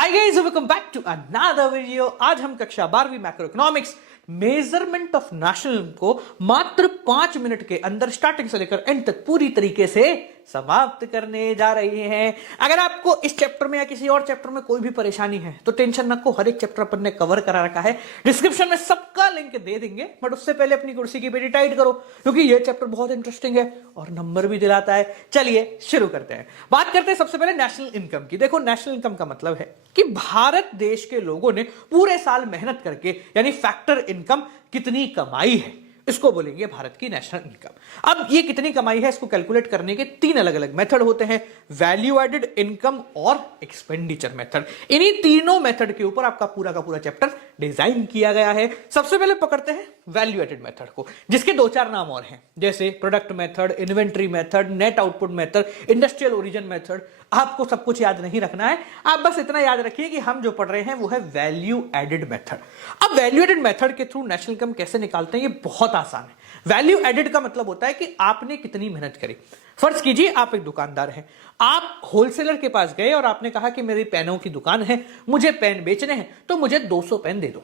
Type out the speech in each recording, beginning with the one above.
Hi guys, welcome back to another video. आज हम कक्षा 12वीं macroeconomics measurement of national income को मात्र 5 मिनट के अंदर स्टार्टिंग से लेकर एंड तक पूरी तरीके से समाप्त करने जा रहे हैं। अगर आपको इस चैप्टर में या किसी और चैप्टर में कोई भी परेशानी है तो टेंशन ना को, हर एक चैप्टर अपन ने कवर करा रखा है। डिस्क्रिप्शन में सबका लिंक दे देंगे, बट उससे पहले अपनी कुर्सी की बेटी टाइट करो क्योंकि ये चैप्टर बहुत इंटरेस्टिंग है और नंबर भी दिलाता है। चलिए शुरू करते हैं। बात करते हैं सबसे पहले नेशनल इनकम की। देखो, नेशनल इनकम का मतलब है कि भारत देश के लोगों ने पूरे साल मेहनत करके यानी फैक्टर इनकम कितनी कमाई है, इसको बोलेंगे भारत की नेशनल इनकम। अब ये कितनी कमाई है इसको कैलकुलेट करने के 3 अलग अलग मेथड होते हैं, वैल्यू एडेड, इनकम और एक्सपेंडिचर मेथड। इन्हीं तीनों मेथड के ऊपर आपका पूरा का पूरा चैप्टर डिजाइन किया गया है। सबसे पहले पकड़ते हैं वैल्यू एडेड मेथड को, जिसके 2-4 नाम और हैं, जैसे product method, inventory method, net output method, industrial origin method. आपको सब कुछ याद नहीं रखना है, आप बस इतना याद रखिए कि हम जो पढ़ रहे हैं वो है वैल्यू एडेड मेथड। अब वैल्यू एडेड मेथड के थ्रू नेशनल इनकम कैसे निकालते हैं, ये बहुत आसान है। वैल्यू एडेड का मतलब होता है कि आपने कितनी मेहनत करी। फर्ज कीजिए आप एक दुकानदार हैं, आप होलसेलर के पास गए और आपने कहा कि मेरी पेनों की दुकान है, मुझे पेन बेचने हैं तो मुझे 200 पेन दे दो।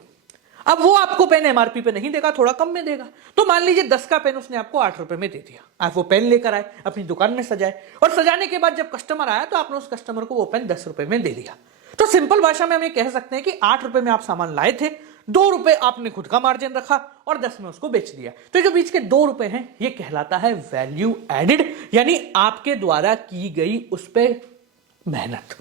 अब वो आपको पेन एमआरपी पे नहीं देगा, थोड़ा कम में देगा। तो मान लीजिए 10 का पेन उसने आपको 8 रुपए में दे दिया। आप वो पेन लेकर आए, अपनी दुकान में सजाए और सजाने के बाद जब कस्टमर आया तो आपने उस कस्टमर को वो पेन 10 रुपए में दे दिया। तो सिंपल भाषा में हम ये कह सकते हैं कि 8 रुपए में आप सामान लाए थे, 2 रुपए आपने खुद का मार्जिन रखा और 10 में उसको बेच दिया। तो जो बीच के 2 रुपए हैं ये कहलाता है वैल्यू एडेड, यानी आपके द्वारा की गई उस पर मेहनत।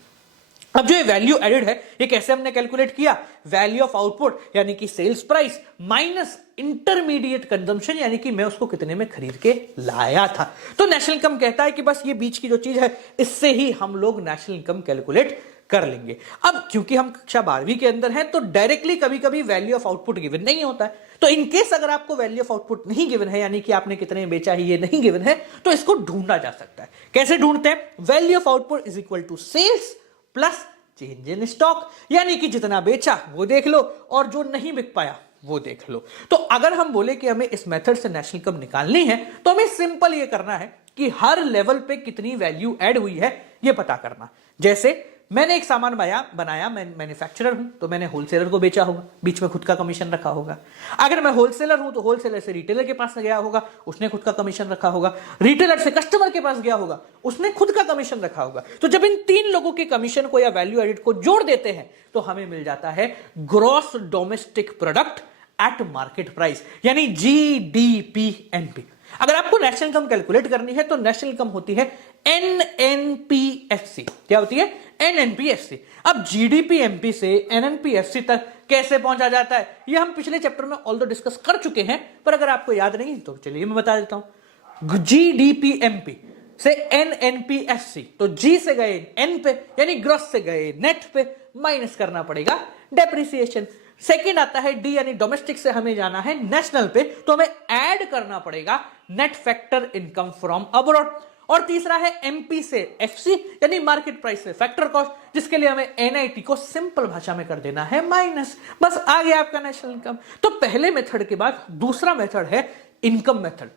अब जो ये वैल्यू एडेड है ये कैसे हमने कैलकुलेट किया, वैल्यू ऑफ आउटपुट यानी कि sales price minus intermediate consumption यानी कि मैं उसको कितने में खरीद के लाया था। तो नेशनल इनकम कहता है कि बस ये बीच की जो चीज है इससे ही हम लोग नेशनल इनकम कैलकुलेट कर लेंगे। अब क्योंकि हम कक्षा 12वीं के अंदर हैं तो डायरेक्टली कभी कभी वैल्यू ऑफ आउटपुट गिवन नहीं होता है। तो इनकेस अगर आपको वैल्यू ऑफ आउटपुट नहीं गिवन है यानी कि आपने कितने में बेचा है ये नहीं गिवन है, तो इसको ढूंढा जा सकता है। कैसे ढूंढते हैं, value of output is equal to sales plus change in stock, यानी कि जितना बेचा वो देख लो और जो नहीं बिक पाया वो देख लो। तो अगर हम बोले कि हमें इस मेथड से नेशनल इनकम निकालनी है तो हमें सिंपल ये करना है कि हर लेवल पे कितनी वैल्यू ऐड हुई है ये पता करना। जैसे मैंने एक सामान बनाया, मैं मैन्युफैक्चरर हूं तो मैंने होलसेलर को बेचा होगा, बीच में खुद का कमीशन रखा होगा। अगर मैं होलसेलर हूं तो होलसेलर से रिटेलर के पास गया होगा, उसने खुद का कमीशन रखा होगा। रिटेलर से कस्टमर के पास गया होगा, उसने खुद का कमीशन रखा होगा। तो जब इन 3 लोगों के कमीशन को या वैल्यू एडेड को जोड़ देते हैं तो हमें मिल जाता है gross domestic product at market price, यानी GDPNP। अगर आपको नेशनल इनकम कैलकुलेट करनी है तो नेशनल इनकम होती है NNPFC। क्या होती है? NNPFC। अब GDPNP से NNPFC तक कैसे पहुंचा जाता है ये हम पिछले चैप्टर में ऑल्दो डिस्कस कर चुके हैं, पर अगर आपको याद नहीं तो चलिए मैं बता देता हूं। GDPNP से NNPFC, तो G से गए N पे यानी ग्रॉस से गए नेट पे, माइनस करना पड़ेगा डेप्रिसिएशन। सेकंड आता है D यानी डोमेस्टिक से हमें जाना है नेशनल पे, तो हमें ऐड करना पड़ेगा net factor income from abroad. और तीसरा है MP से FC यानी मार्केट प्राइस से फैक्टर कॉस्ट, जिसके लिए हमें NIT को सिंपल भाषा में कर देना है माइनस। बस आ गया आपका नेशनल इनकम। तो पहले मेथड के बाद दूसरा मेथड है इनकम मेथड,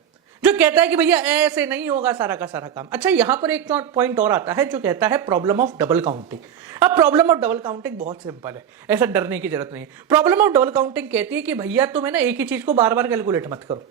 जो कहता है कि भैया ऐसे नहीं होगा सारा का सारा काम। अच्छा, यहां पर एक पॉइंट और आता है जो कहता है प्रॉब्लम ऑफ डबल काउंटिंग। अब प्रॉब्लम ऑफ डबल काउंटिंग बहुत सिंपल है, ऐसा डरने की जरूरत नहीं है। प्रॉब्लम ऑफ डबल काउंटिंग कहती है कि भैया तुम है ना एक ही चीज को बार बार कैलकुलेट मत करो।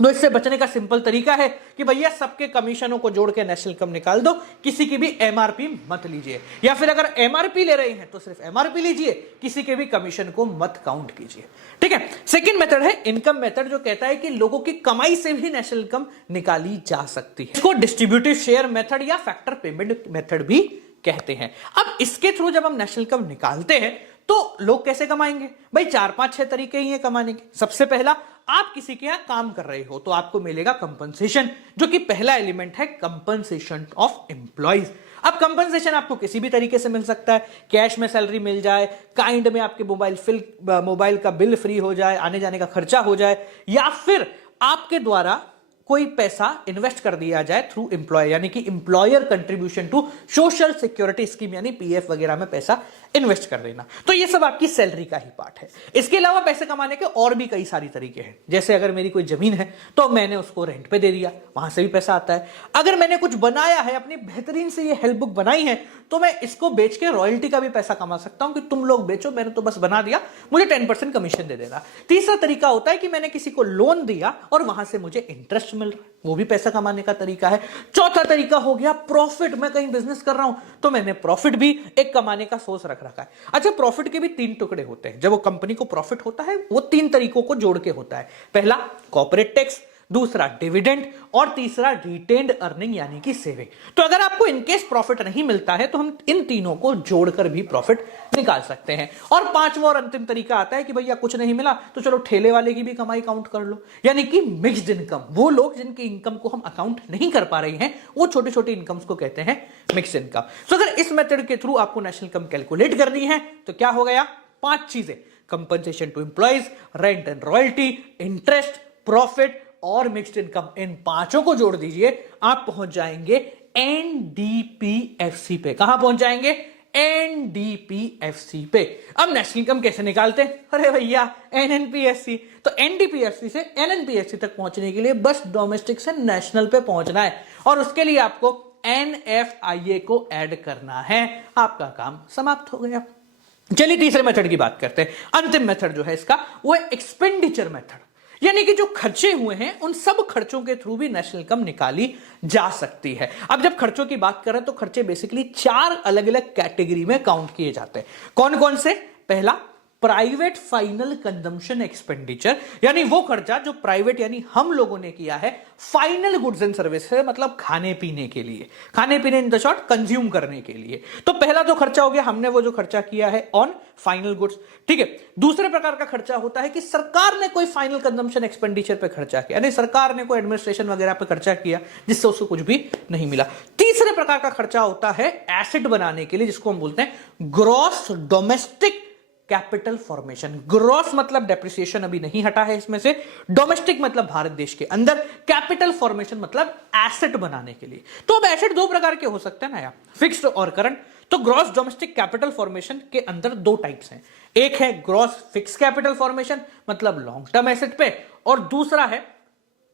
तो इससे बचने का सिंपल तरीका है कि भैया सबके कमीशनों को जोड़ के नेशनल इनकम निकाल दो, किसी की भी एमआरपी मत लीजिए, या फिर अगर एमआरपी ले रहे हैं तो सिर्फ एमआरपी लीजिए, किसी के भी कमीशन को मत काउंट कीजिए। ठीक है। सेकंड मेथड है इनकम मेथड, जो कहता है कि लोगों की कमाई से भी नेशनल इनकम निकाली जा सकती है। इसको डिस्ट्रीब्यूटिव शेयर मेथड या फैक्टर पेमेंट मेथड भी कहते हैं। अब इसके थ्रू जब हम नेशनल इनकम निकालते हैं तो लोग कैसे कमाएंगे भाई? 4-5-6 तरीके ही हैं कमाने के। सबसे पहला, आप किसी के यहां काम कर रहे हो तो आपको मिलेगा कंपनसेशन, जो कि पहला एलिमेंट है कंपनसेशन ऑफ एम्प्लॉइज। अब कंपनसेशन आपको किसी भी तरीके से मिल सकता है, कैश में सैलरी मिल जाए, काइंड में आपके मोबाइल का बिल फ्री हो जाए, आने जाने का खर्चा हो जाए, या फिर आपके द्वारा कोई पैसा इन्वेस्ट कर दिया जाए थ्रू एम्प्लॉय, यानी कि employer contribution to social security scheme, यानी पीएफ वगैरह में पैसा इन्वेस्ट कर देना। तो ये सब आपकी सैलरी का ही पार्ट है। इसके अलावा पैसे कमाने के और भी कई सारी तरीके हैं। जैसे अगर मेरी कोई जमीन है तो मैंने उसको रेंट पे दे दिया, वहां से भी पैसा आता है। अगर मैंने कुछ बनाया है, अपनी बेहतरीन से ये हेल्प बुक बनाई है, तो मैं इसको बेच के रॉयल्टी का भी पैसा कमा सकता हूं कि तुम लोग बेचो, मैंने तो बस बना दिया, मुझे 10% कमीशन दे देना। तीसरा तरीका होता है कि मैंने किसी को लोन दिया और वहां से मुझे इंटरेस्ट मिल रहा है, वो भी पैसा कमाने का तरीका है। चौथा तरीका हो गया प्रॉफिट। मैं कहीं बिजनेस कर रहा हूं तो मैंने प्रॉफिट भी एक कमाने का सोर्स रख रखा है। अच्छा, प्रॉफिट के भी 3 टुकड़े होते हैं। जब वो कंपनी को प्रॉफिट होता है वो 3 तरीकों को जोड़ के होता है। पहला कॉर्पोरेट टैक्स, दूसरा डिविडेंड और तीसरा रिटेन्ड अर्निंग यानी कि सेविंग। तो अगर आपको इनकेस प्रॉफिट नहीं मिलता है तो हम इन तीनों को जोड़कर भी प्रॉफिट निकाल सकते हैं। और पांचवा और अंतिम तरीका आता है कि भैया कुछ नहीं मिला तो चलो ठेले वाले की भी कमाई काउंट कर लो, यानी कि मिक्स्ड इनकम। वो लोग जिनकी इनकम को हम अकाउंट नहीं कर पा रहे हैं, वो छोटे छोटे इनकम्स को कहते हैं मिक्स्ड इनकम। तो अगर इस मेथड के थ्रू आपको नेशनल इनकम कैलकुलेट करनी है तो क्या हो गया, 5 चीजें, compensation to employees, rent and royalty, interest, profit और मिक्स्ड इनकम। इन पांचों को जोड़ दीजिए, आप पहुंच जाएंगे एनडीपीएफसी पे। कहां पहुंच जाएंगे, एनडीपीएफसी पे। अब नेशनल इनकम कैसे निकालते हैं, अरे भैया एनएनपीएससी। तो एनडीपीएफसी से एनएनपीएससी तक पहुंचने के लिए बस डोमेस्टिक से नेशनल पे पहुंचना है और उसके लिए आपको एनएफआईए को ऐड करना है। आपका काम समाप्त हो गया। चलिए तीसरे मेथड की बात करते हैं। अंतिम मेथड जो है इसका वो है एक्सपेंडिचर मेथड, यानी कि जो खर्चे हुए हैं उन सब खर्चों के थ्रू भी नेशनल इनकम निकाली जा सकती है। अब जब खर्चों की बात करें तो खर्चे बेसिकली 4 अलग अलग कैटेगरी में काउंट किए जाते हैं। कौन कौन से, पहला प्राइवेट फाइनल कंजम्पशन एक्सपेंडिचर, यानी वो खर्चा जो प्राइवेट यानी हम लोगों ने किया है फाइनल गुड्स एंड सर्विसेज, मतलब खाने पीने के लिए, खाने पीने इन द शॉर्ट कंज्यूम करने के लिए। तो पहला तो खर्चा हो गया हमने वो जो खर्चा किया है ऑन फाइनल गुड्स, ठीक है। दूसरे प्रकार का खर्चा होता है कि सरकार ने कोई फाइनल कंजम्पशन एक्सपेंडिचर पे खर्चा किया, यानी सरकार ने कोई एडमिनिस्ट्रेशन वगैरह पे खर्चा किया जिससे उसको कुछ भी नहीं मिला। तीसरे प्रकार का खर्चा होता है एसेट बनाने के लिए, जिसको हम बोलते हैं gross domestic capital formation. Gross मतलब डेप्रिसिएशन अभी नहीं हटा है इसमें से, डोमेस्टिक मतलब भारत देश के अंदर, कैपिटल फॉर्मेशन मतलब एसेट बनाने के लिए। तो अब एसेट 2 प्रकार के हो सकते हैं ना यार, फिक्स्ड और करंट। तो ग्रॉस डोमेस्टिक कैपिटल फॉर्मेशन के अंदर 2 टाइप्स हैं, एक है ग्रॉस फिक्स कैपिटल फॉर्मेशन मतलब लॉन्ग टर्म एसेट पे, और दूसरा है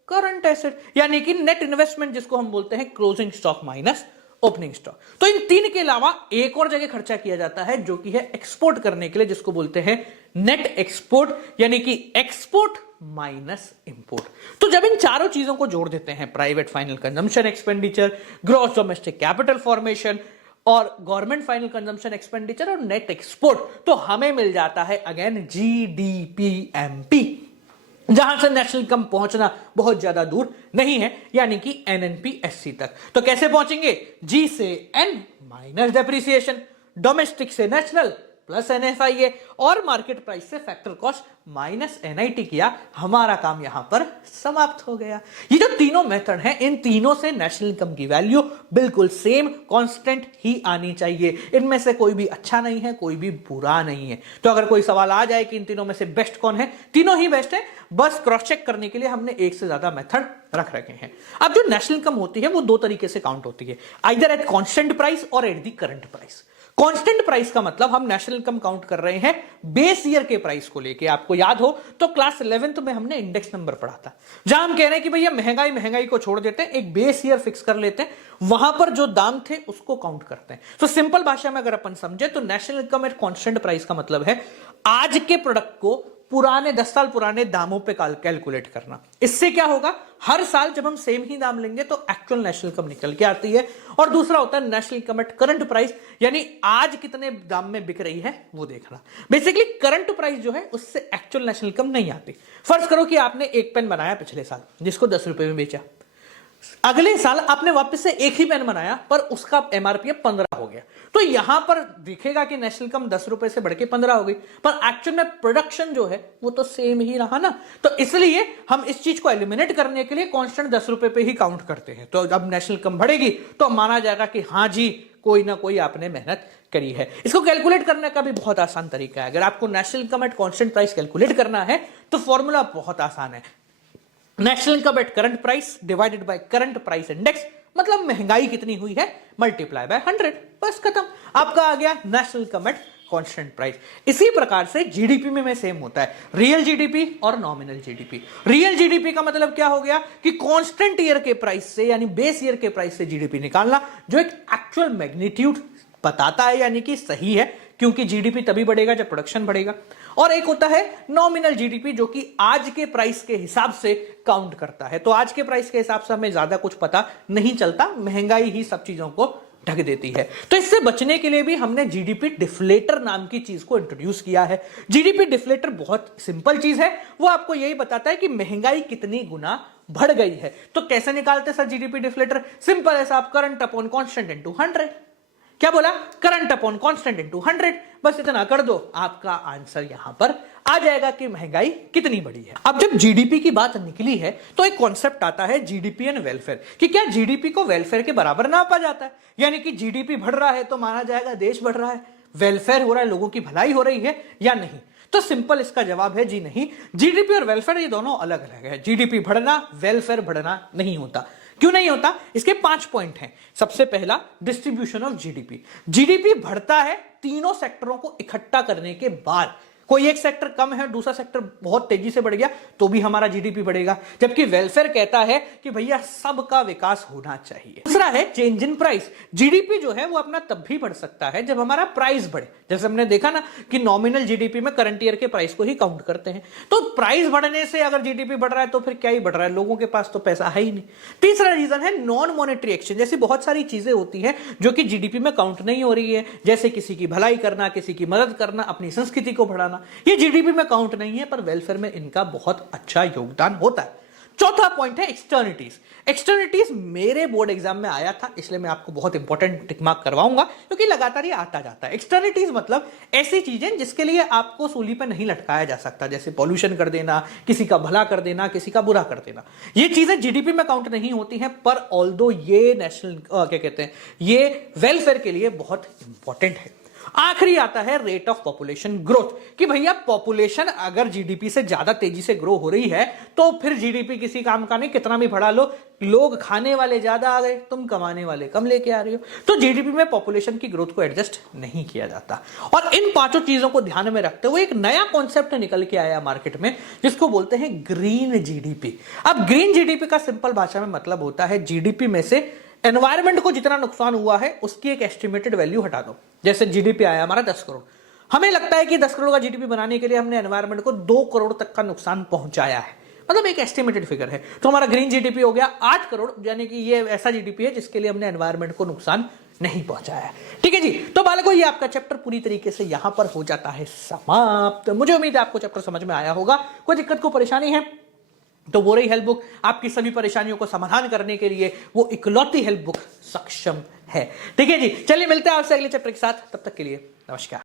करंट एसेट यानी कि नेट इन्वेस्टमेंट, जिसको हम बोलते हैं closing stock minus opening stock. तो इन 3 के अलावा एक और जगह खर्चा किया जाता है जो कि है एक्सपोर्ट करने के लिए, जिसको बोलते हैं नेट एक्सपोर्ट, यानी कि एक्सपोर्ट माइनस इंपोर्ट। तो जब इन चारों चीजों को जोड़ देते हैं, private final consumption expenditure, gross domestic capital formation और गवर्नमेंट फाइनल कंजम्पशन एक्सपेंडिचर और नेट एक्सपोर्ट, तो हमें मिल जाता है अगेन जीडीपीएमपी, जहां से नेशनल इनकम पहुंचना बहुत ज्यादा दूर नहीं है, यानी कि एनएनपीएससी तक। तो कैसे पहुंचेंगे, जी से एन माइनस डेप्रिसिएशन, डोमेस्टिक से नेशनल प्लस एनएफआईए और मार्केट प्राइस से फैक्टर कॉस्ट माइनस एनआईटी किया, हमारा काम यहां पर समाप्त हो गया। ये जो तीनों मेथड हैं, इन तीनों से नेशनल इनकम की वैल्यू बिल्कुल सेम कांस्टेंट ही आनी चाहिए। इनमें से कोई भी अच्छा नहीं है, कोई भी बुरा नहीं है। तो अगर कोई सवाल आ जाए कि इन तीनों में से बेस्ट कौन है, तीनों ही बेस्ट है, बस क्रॉस चेक करने के लिए हमने एक से ज्यादा मेथड रख रखे हैं। अब जो नेशनल इनकम होती है वो 2 तरीके से काउंट होती है, आइदर एट कांस्टेंट प्राइस और at the current price. Constant price का मतलब हम नेशनल इनकम काउंट कर रहे हैं बेस ईयर के प्राइस को लेके। आपको याद हो तो क्लास 11th में हमने इंडेक्स नंबर पढ़ा था, जहां हम कह रहे हैं कि भैया महंगाई को छोड़ देते हैं, एक बेस ईयर फिक्स कर लेते हैं, वहां पर जो दाम थे उसको काउंट करते हैं। तो सिंपल भाषा में अगर अपन समझे तो national income at constant price का मतलब है आज के प्रोडक्ट को पुराने 10 साल पुराने दामों पे कैलकुलेट करना। इससे क्या होगा, हर साल जब हम सेम ही दाम लेंगे तो एक्चुअल नेशनल इनकम निकल के आती है। और दूसरा होता है national income at current price, यानी आज कितने दाम में बिक रही है वो देखना। बेसिकली करंट प्राइस जो है उससे एक्चुअल नेशनल इनकम नहीं आती। फर्ज करो कि आपने एक पेन बनाया पिछले साल जिसको 10 रुपए में बेचा, अगले साल आपने वापस से एक ही पेन बनाया पर उसका एमआरपी 15 हो गया, तो यहां पर दिखेगा कि नेशनल इनकम 10 रुपए से बढ़ के 15 हो गई, पर एक्चुअल में प्रोडक्शन जो है वो तो सेम ही रहा ना। तो इसलिए हम इस चीज को एलिमिनेट करने के लिए कांस्टेंट 10 रुपए पे ही काउंट करते हैं। तो जब नेशनल इनकम बढ़ेगी तो माना जाएगा कि हाँ जी कोई ना कोई आपने मेहनत करी है। इसको कैलकुलेट करने का भी बहुत आसान तरीका है। अगर आपको national income at constant price calculate करना है तो फॉर्मूला बहुत आसान है। National income at current price divided by current price index, मतलब महंगाई कितनी हुई है मल्टीप्लाई बाय 100, बस खत्म, आपका आ गया national income at constant price. इसी प्रकार से जीडीपी में सेम होता है, रियल जीडीपी और नॉमिनल जीडीपी। रियल जीडीपी का मतलब क्या हो गया कि कांस्टेंट ईयर के प्राइस से यानी बेस ईयर के प्राइस से जीडीपी निकालना, जो एक एक्चुअल मैग्नीट्यूड बताता है, यानी कि सही है, क्योंकि जीडीपी तभी बढ़ेगा जब प्रोडक्शन बढ़ेगा। और एक होता है नॉमिनल जीडीपी, जो कि आज के प्राइस के हिसाब से काउंट करता है। तो आज के प्राइस के हिसाब से हमें ज्यादा कुछ पता नहीं चलता, महंगाई ही सब चीजों को ढक देती है। तो इससे बचने के लिए भी हमने जीडीपी डिफ्लेटर नाम की चीज को इंट्रोड्यूस किया है। जीडीपी डिफ्लेटर बहुत सिंपल चीज है, वो आपको यही बताता है कि महंगाई कितनी गुना बढ़ गई है। तो कैसे निकालते सर जीडीपी डिफ्लेटर? सिंपल है साहब, करंट अपॉन कांस्टेंट इनटू 100। क्या बोला? करंट अपॉन कांस्टेंट इनटू 100, बस इतना कर दो, आपका आंसर यहां पर आ जाएगा कि महंगाई कितनी बड़ी है। अब जब जीडीपी की बात निकली है तो एक कॉन्सेप्ट आता है जीडीपी एंड वेलफेयर, कि क्या जीडीपी को वेलफेयर के बराबर नापा जाता है? यानी कि जीडीपी बढ़ रहा है तो माना जाएगा देश बढ़ रहा है, वेलफेयर हो रहा है, लोगों की भलाई हो रही है या नहीं? तो सिंपल इसका जवाब है जी नहीं, जीडीपी और वेलफेयर ये दोनों अलग अलग है। जीडीपी बढ़ना, वेलफेयर बढ़ना नहीं होता। क्यों नहीं होता? इसके 5 पॉइंट हैं। सबसे पहला, डिस्ट्रीब्यूशन ऑफ जीडीपी। जीडीपी बढ़ता है तीनों सेक्टरों को इकट्ठा करने के बाद। कोई एक सेक्टर कम है, दूसरा सेक्टर बहुत तेजी से बढ़ गया, तो भी हमारा जीडीपी बढ़ेगा। जबकि वेलफेयर कहता है कि भैया सबका विकास होना चाहिए। दूसरा है चेंज इन प्राइस। जीडीपी जो है वो अपना तब भी बढ़ सकता है जब हमारा प्राइस बढ़े। जैसे हमने देखा ना कि नॉमिनल जीडीपी में करंट ईयर के प्राइस को ही काउंट करते हैं। तो प्राइस बढ़ने से अगर जीडीपी बढ़ रहा है तो फिर क्या ही बढ़ रहा है, लोगों के पास तो पैसा है ही नहीं। तीसरा रीजन है नॉन मॉनेटरी एक्सचेंज। जैसी बहुत सारी चीजें होती हैं जो कि जीडीपी में काउंट नहीं हो रही है, जैसे किसी की भलाई करना, किसी की मदद करना, अपनी संस्कृति को बढ़ाना, ये जीडीपी में काउंट नहीं है, पर वेलफेयर में इनका बहुत अच्छा योगदान होता है। चौथा पॉइंट है एक्सटर्निटीज। एक्सटर्निटीज मेरे बोर्ड एग्जाम में आया था, इसलिए मैं आपको बहुत इंपॉर्टेंट टिक मार्क करवाऊंगा, क्योंकि लगातार ये आता जाता है। एक्सटर्निटीज मतलब ऐसी चीजें जिसके लिए आपको सूली पर नहीं लटकाया जा सकता, जैसे पॉल्यूशन कर देना, किसी का भला कर देना, किसी का बुरा कर देना। ये चीजें जीडीपी में काउंट नहीं होती हैं, पर ऑल्दो ये नेशनल क्या कहते हैं, ये वेलफेयर के लिए बहुत इंपॉर्टेंट है। आखिरी आता है रेट ऑफ पॉपुलेशन ग्रोथ, कि भैया पॉपुलेशन अगर जीडीपी से ज्यादा तेजी से ग्रो हो रही है तो फिर जीडीपी किसी काम का नहीं, कितना भी बढ़ा लो, लोग खाने वाले ज्यादा आ गए, तुम कमाने वाले कम लेके आ रही हो। तो जीडीपी में पॉपुलेशन की ग्रोथ को एडजस्ट नहीं किया जाता। और इन पांचों चीजों को ध्यान में रखते हुए एक नया कॉन्सेप्ट निकल के आया मार्केट में, जिसको बोलते हैं ग्रीन जीडीपी। अब ग्रीन जीडीपी का सिंपल भाषा में मतलब होता है जीडीपी में से एनवायरमेंट को जितना नुकसान हुआ है उसकी एक एस्टिमेटेड वैल्यू हटा दो। जैसे जीडीपी आया हमारा 10 करोड़, हमें लगता है कि 10 करोड़ का जीडीपी बनाने के लिए हमने एनवायरमेंट को 2 करोड़ तक का नुकसान पहुंचाया है, मतलब एक एस्टिमेटेड फिगर है। तो हमारा ग्रीन जीडीपी हो गया 8 करोड़, यानी कि ये ऐसा जीडीपी है जिसके लिए हमने एनवायरमेंट को नुकसान नहीं पहुंचाया है। ठीक है जी, तो बालकों ये आपका चैप्टर पूरी तरीके से यहां पर हो जाता है समाप्त। मुझे उम्मीद है आपको चैप्टर समझ में आया होगा। कोई दिक्कत को परेशानी है तो वो रही हेल्प बुक आपकी सभी परेशानियों को समाधान करने के लिए, वो इकलौती हेल्प बुक सक्षम है। ठीक है जी, चलिए मिलते हैं आपसे अगले चैप्टर के साथ, तब तक के लिए नमस्कार।